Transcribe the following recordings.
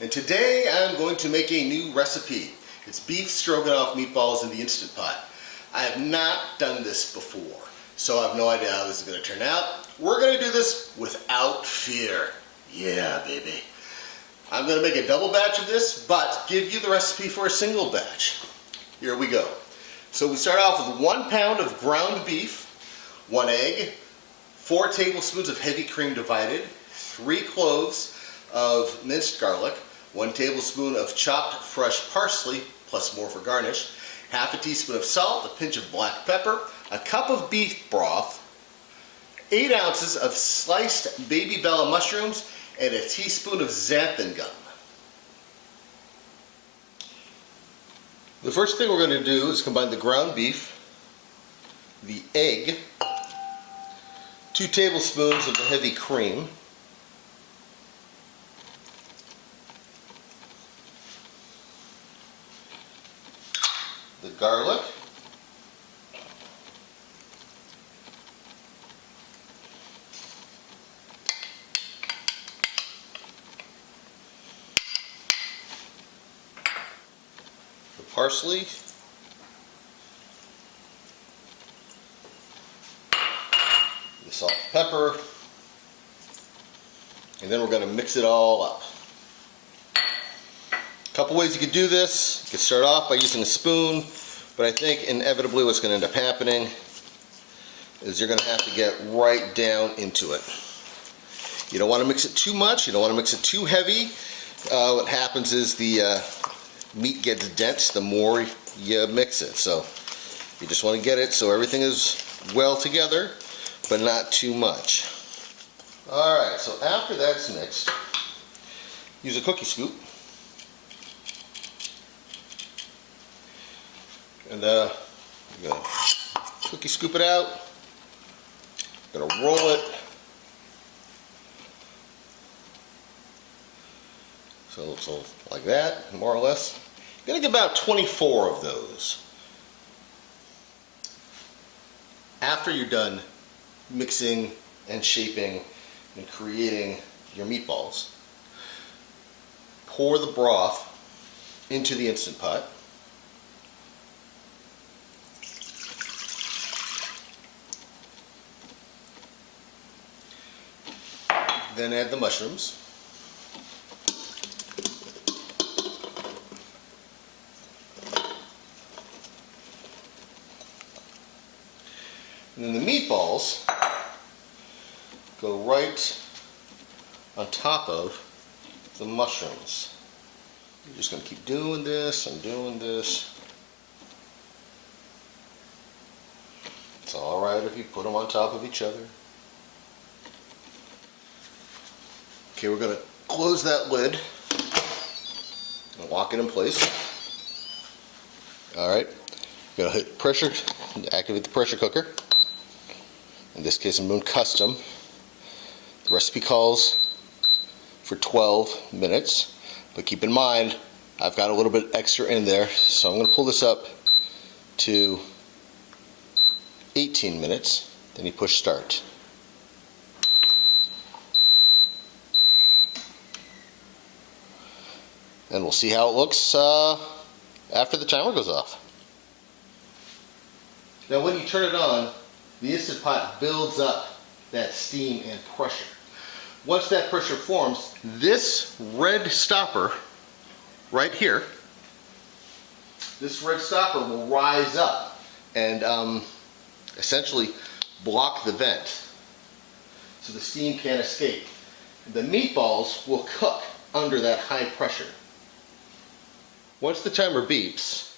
and today I'm going to make a new recipe. It's beef stroganoff meatballs in the Instant Pot. I have not done this before, so I have no idea how this is going to turn out. We're going to do this without fear. Yeah, baby. I'm going to make a double batch of this, but give you the recipe for a single batch. Here we go. So we start off with 1 pound of ground beef, 1 egg, 4 tablespoons of heavy cream divided, 3 cloves of minced garlic, 1 tablespoon of chopped fresh parsley, plus more for garnish, half a teaspoon of salt, a pinch of black pepper, a cup of beef broth, 8 ounces of sliced baby bella mushrooms, and a teaspoon of xanthan gum. The first thing we're going to do is combine the ground beef, the egg, 2 tablespoons of the heavy cream, the garlic, the parsley, the salt and pepper, and then we're going to mix it all up. A couple ways you could do this. You could start off by using a spoon, but I think inevitably what's going to end up happening is you're going to have to get right down into it. You don't want to mix it too much, you don't want to mix it too heavy. What happens is the meat gets dense the more you mix it, so you just want to get it so everything is well together, but not too much. Alright, so after that's mixed, use a cookie scoop. And you're going to cookie scoop it out, going to roll it, so like that, more or less. You're going to get about 24 of those. After you're done mixing and shaping and creating your meatballs, pour the broth into the Instant Pot. Then add the mushrooms. And then the meatballs go right on top of the mushrooms. You're just going to keep doing this and doing this. It's alright if you put them on top of each other. Okay, we're going to close that lid and lock it in place. Alright, going to hit pressure, activate the pressure cooker. In this case I'm doing custom. The recipe calls for 12 minutes, but keep in mind I've got a little bit extra in there, so I'm going to pull this up to 18 minutes, then you push start. And we'll see how it looks after the timer goes off. Now when you turn it on, the Instant Pot builds up that steam and pressure. Once that pressure forms, this red stopper right here, this red stopper will rise up and essentially block the vent so the steam can't escape. The meatballs will cook under that high pressure. Once the timer beeps,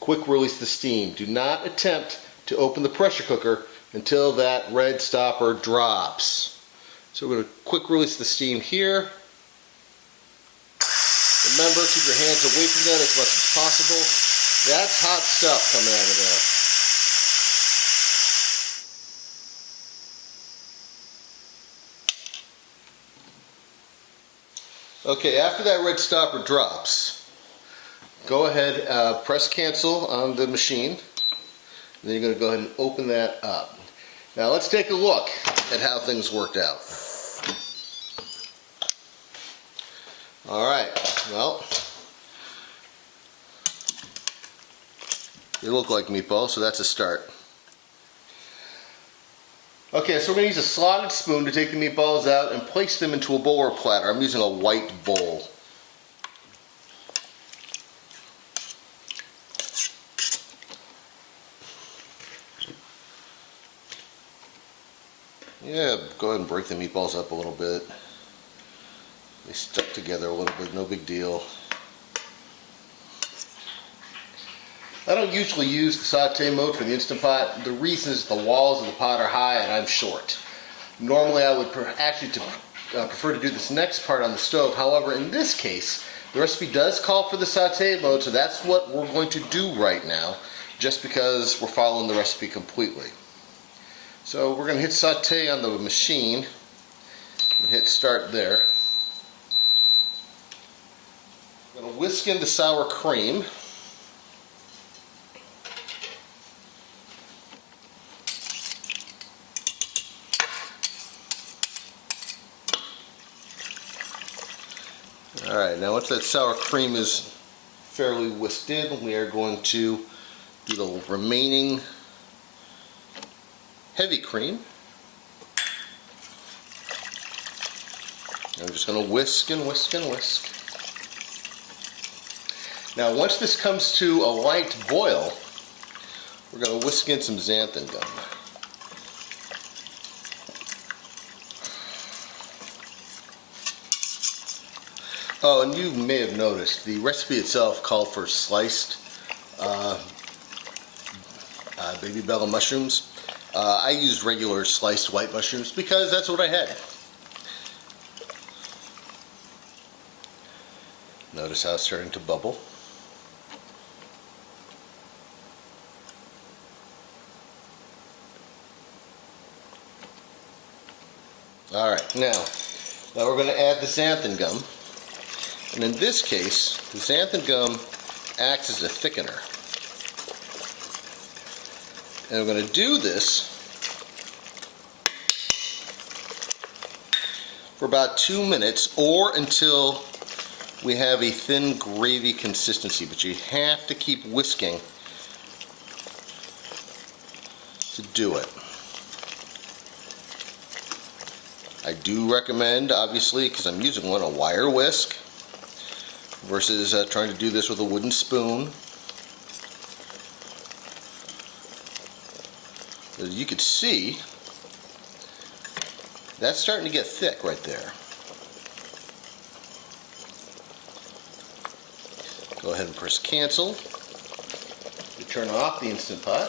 quick release the steam. Do not attempt to open the pressure cooker until that red stopper drops. So we're going to quick release the steam here. Remember, keep your hands away from that as much as possible. That's hot stuff coming out of there. Okay, after that red stopper drops, go ahead, press cancel on the machine, and then you're going to go ahead and open that up. Now let's take a look at how things worked out. Alright, well, they look like meatballs, so that's a start. Okay, so we're going to use a slotted spoon to take the meatballs out and place them into a bowl or platter. I'm using a white bowl. Yeah, go ahead and break the meatballs up a little bit. They stuck together a little bit, no big deal. I don't usually use the saute mode for the Instant Pot. The reason is the walls of the pot are high and I'm short. Normally I would prefer to do this next part on the stove. However, in this case, the recipe does call for the saute mode, so that's what we're going to do right now, just because we're following the recipe completely. So we're going to hit saute on the machine and hit start there. I'm going to whisk in the sour cream. Alright, now once that sour cream is fairly whisked in, we are going to do the remaining heavy cream. And I'm just going to whisk and whisk and whisk. Now once this comes to a light boil, we're going to whisk in some xanthan gum. Oh, and you may have noticed, the recipe itself called for sliced baby bella mushrooms. I used regular sliced white mushrooms because that's what I had. Notice how it's starting to bubble. Alright, now we're going to add the xanthan gum. And in this case, the xanthan gum acts as a thickener. And we're going to do this for about 2 minutes or until we have a thin gravy consistency. But you have to keep whisking to do it. I do recommend, obviously, because I'm using one, a wire whisk versus trying to do this with a wooden spoon. As you can see, that's starting to get thick right there. Go ahead and press cancel to turn off the Instant Pot.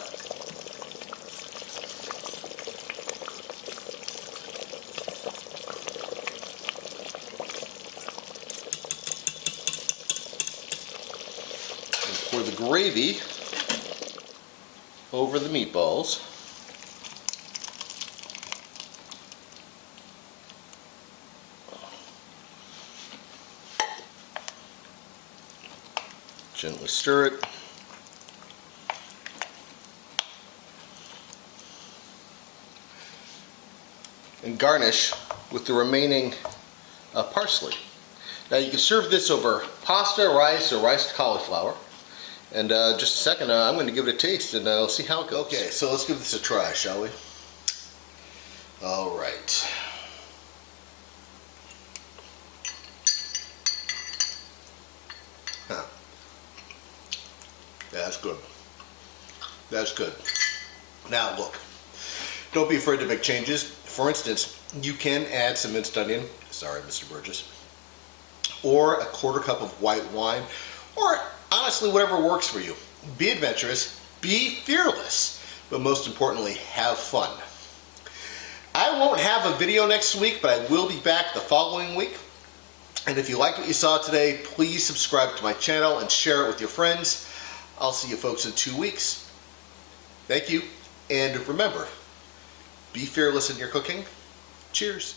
And pour the gravy over the meatballs. Gently stir it. And garnish with the remaining parsley. Now you can serve this over pasta, rice, or riced cauliflower. And just a second, I'm going to give it a taste and I'll see how it goes. Okay, so let's give this a try, shall we? All right. Huh. Yeah, that's good. That's good. Now look, don't be afraid to make changes. For instance, you can add some minced onion, sorry Mr. Burgess, or a quarter cup of white wine, or honestly whatever works for you. Be adventurous, be fearless, but most importantly, have fun. I won't have a video next week, but I will be back the following week. And if you liked what you saw today, please subscribe to my channel and share it with your friends. I'll see you folks in 2 weeks. Thank you, and remember, be fearless in your cooking. Cheers.